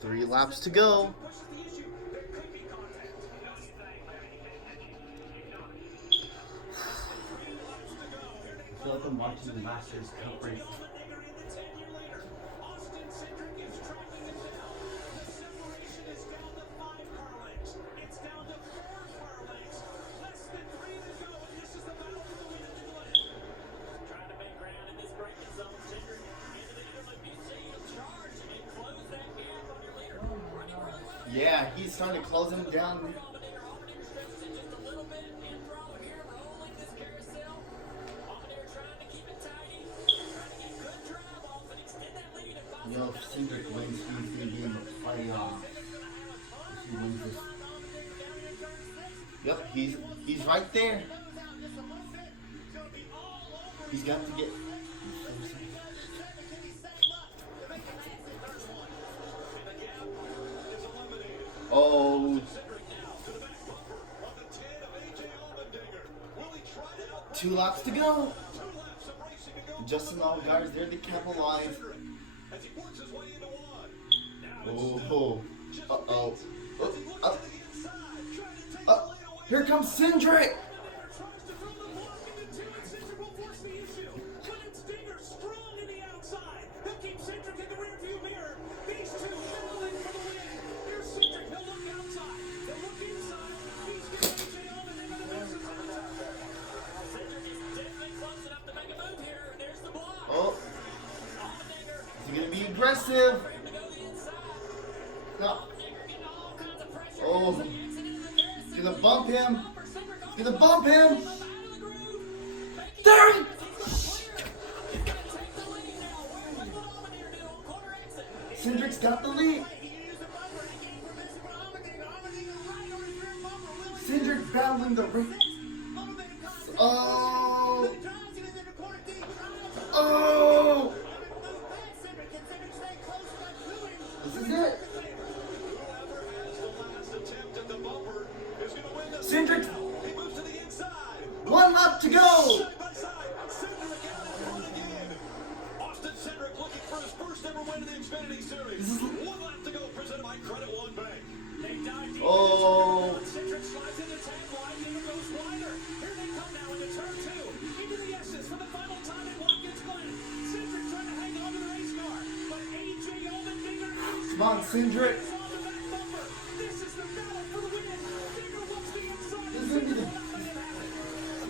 3 laps to go. I feel like I'm watching the Masters Cup race. Austin Cindric is tracking it down. The separation is down to 5 car lengths. It's down to 4 car lengths. Less than 3 to go, and this is the battle for the win at the Glen. Trying to make ground in this braking zone. Cindric into the interloop. You see him charge and close that gap on your leader. Running really well. Yeah, he's starting to close him down. You know, if Cindric wins, he's going to be in the playoffs. If he wins this. Yep, he's right there. He's got to get. Oh. 2 laps to go. Justin Allgai's there to capitalize. Oh. Uh-oh. Here comes Cindric. Oh. Is he going to be aggressive? No. Oh. He's going to bump him. He's going to bump him. There he Cindric's got the lead. Cindric battling the ring. Oh. Oh. This is it. Cindric. 1 lap to go. Austin Cindric looking for his first ever win in the Xfinity Series. 1 lap to go, presented by Credit One Bank. They dive deep. Oh. Cindric slides into 10 wide, and it goes wider. Here they come now into turn 2. Into the S's for the final time at Watkins Glen. Cindric trying to hang on to the race car, but AJ Allmendinger is Come on, Cindric. on the back bumper. This is the battle for the win. Dinger wants the inside. This is gonna be the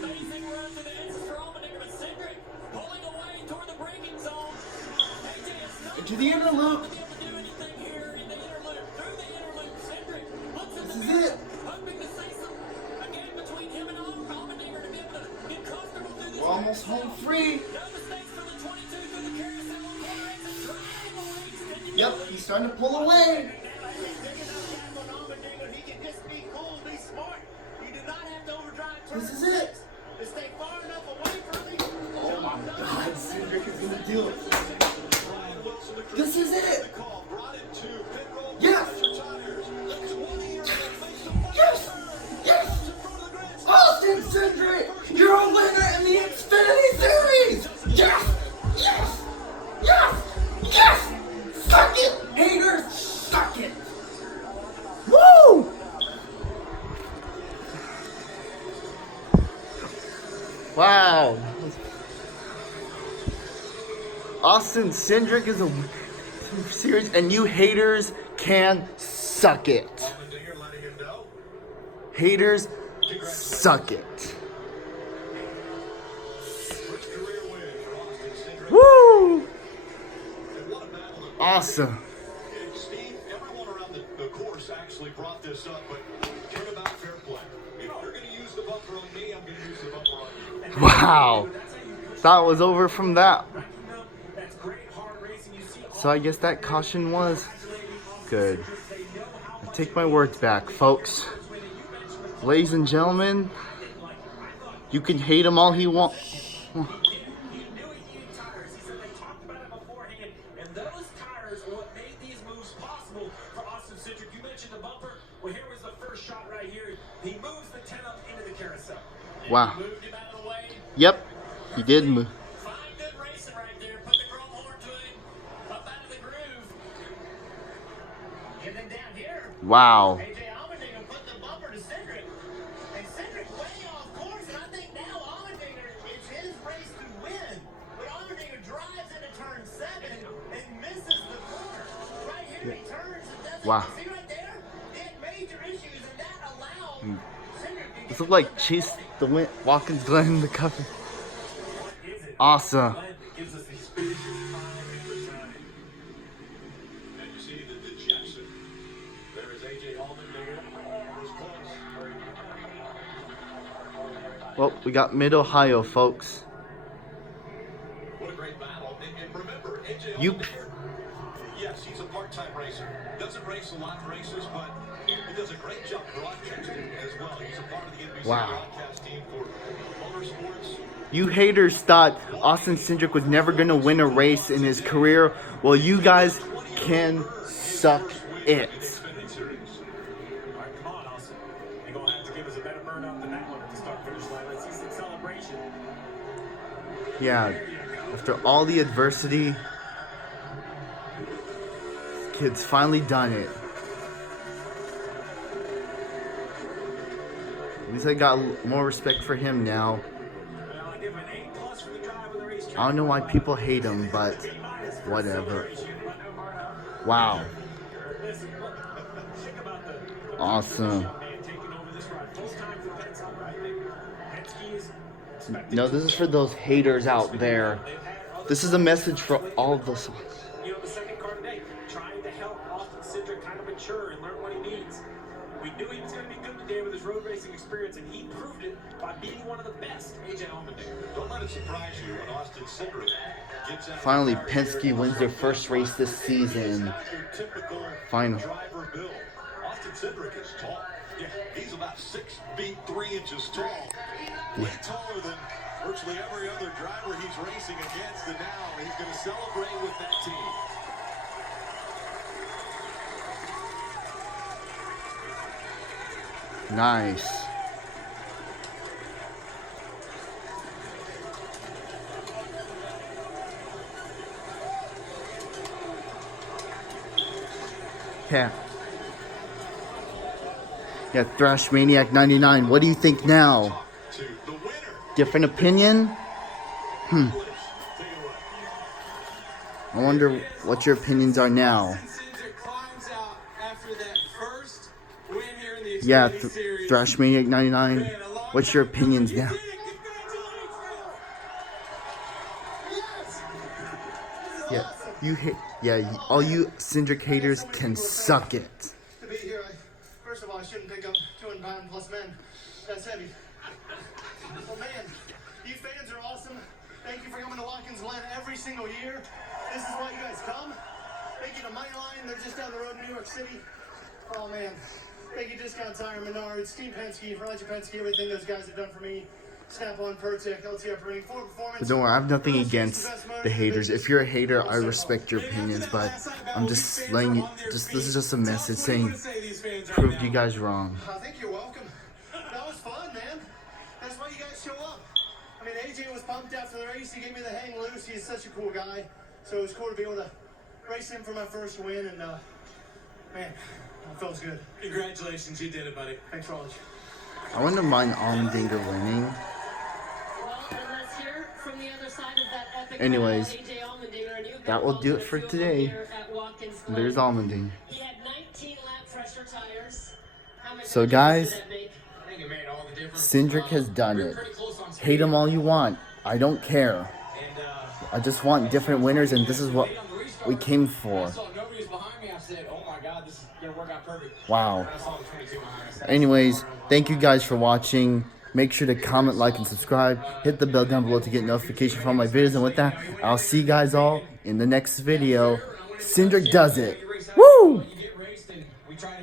Amazing run to the exit for Allmendinger, but Cindric pulling away toward the braking zone. AJ is not into the inner loop. able to do anything here in the interloop. Through the interloop, Cindric looks at This the is mirror, it. hoping to see some again between him and Allmendinger to be able to get comfortable through this. We're almost home free. No mistakes for the 22 through the carousel on corner exit. Driving the lead. Yep, he's starting to pull away. He can just be cool, be smart. He did not have to overdrive turn This is it. to stay far enough away from me. Oh my God, Cindric is gonna do it. This is it. Yes. Yes. Yes. Austin Cindric, you're a winner in the Xfinity Series. Yes. Yes. Yes. Yes. Suck it, haters. Suck it. Woo. Wow. Austin Cindric is a series, and you haters can suck it. Haters, suck it. Woo! Awesome. Steve, everyone around the course actually brought this up, but turn about fair play. If you're going to use the bumper on me, I'm going to use the bumper on you. Wow. Thought it was over from that. So I guess that caution was good. I take my words back, folks. Ladies and gentlemen, you can hate him all he wants. Wow. Yep, he did move. Fine, good racing right there. Put the chrome horn to him. Up out of the groove. And then down here, Wow. AJ Allmendinger put the bumper to Cindric. And Cindric way off course, and I think now Allmendinger, it's his race to win. But Allmendinger drives into turn 7 and misses the corner. Right here, he turns and doesn't. Wow. See right there? He had major issues, and that allowed Cindric to This get looked like Chase the Watkins Glen in the cover. Awesome. gives us these finishes time after time. And you see the Jackson. There is AJ Allmendinger. Was close. Well, we got Mid-Ohio, folks. What a great battle. And remember, AJ You- Allmendinger, yes, he's a part-time racer. Doesn't race a lot of races, but he does a great job broadcasting as well. He's a part of the NBC Wow. broadcast team for motorsports. You haters thought Austin Cindric was never going to win a race in his career. Well, you guys can suck it. All right, come on, Austin. You're going to have to give us a better burnout than that one at the start-finish line. Let's see some celebration. Yeah, after all the adversity, this kid's finally done it. At least I got more respect for him now. Well, I give him an A+ for the drive of the racetrack. I don't know why people hate him, but whatever. Wow. Listen, think about the Awesome. man taking over this ride. First time for Penske, right? Penske is expected No, this is for those haters out there. This is a message for all of us. You know, the second car today, trying to help Austin Cindric kind of mature and learn what he needs. We knew he was going to be good today with his road racing experience, and he proved it by being one of the best. AJ Allmendinger. Don't let it surprise you when Austin Cindric gets out. Finally, Penske wins their first race this season. Not your typical Final. driver build. Austin Cindric is tall. Yeah, he's about 6 feet 3 inches tall. Way taller than virtually every other driver he's racing against, and now he's going to celebrate with that team. Nice. Yeah. Yeah, Thrash Maniac 99. What do you think now? To the winner. Different opinion? Take it away. I wonder what your opinions are now. Cindric climbs out after that first win here in the Yeah, Xfinity Series. Thrash Maniac 99. What's your opinions now? Yeah, you hate. Yeah, all you Cindric haters can suck it. To be here, first of all, I shouldn't pick up 200-pound plus men. That's heavy. But man, you fans are awesome. Thank you for coming to Watkins Glen every single year. This is why you guys come. Thank you to Moneyline. They're just down the road in New York City. Oh man. Thank you, Discount Tire, Menards, Team Penske, Roger Penske, everything those guys have done for me. Snap-on, ProTech, LTR Printing, Ford Performance. But don't worry, I have nothing against the haters. If you're a hater, I respect your opinions, but I'm just letting you. This is just a message saying, proved you guys wrong. I think you're welcome. That was fun, man. That's why you guys show up. I mean, AJ was pumped after the race. He gave me the hang loose. He's such a cool guy. So it was cool to be able to race him for my first win. And, man, it feels good. Congratulations, you did it, buddy. Thanks for all that. I wouldn't mind Allmendinger winning. Well, and let's hear from the other side of that epic Anyways, battle, AJ Allmendinger, and you've that will been do it involved for with today. here at Watkins Glen. There's Allmendinger. He had 19 lap pressure tires. How much So, difference guys, did that make? I think it made all the difference. Cindric has done We were it. pretty close on speed. Hate him all you want. I don't care. And, I just want different winners, and this is what we came for. I saw nobody was behind me. I said, oh my God, this is going to work out perfect. Wow. And I saw the 22 behind me. I said, Anyways, thank you guys for watching. Make sure to comment, like, and subscribe. Hit the bell down below to get notification from my videos. And with that, I'll see you guys all in the next video. Cindric does it. Woo!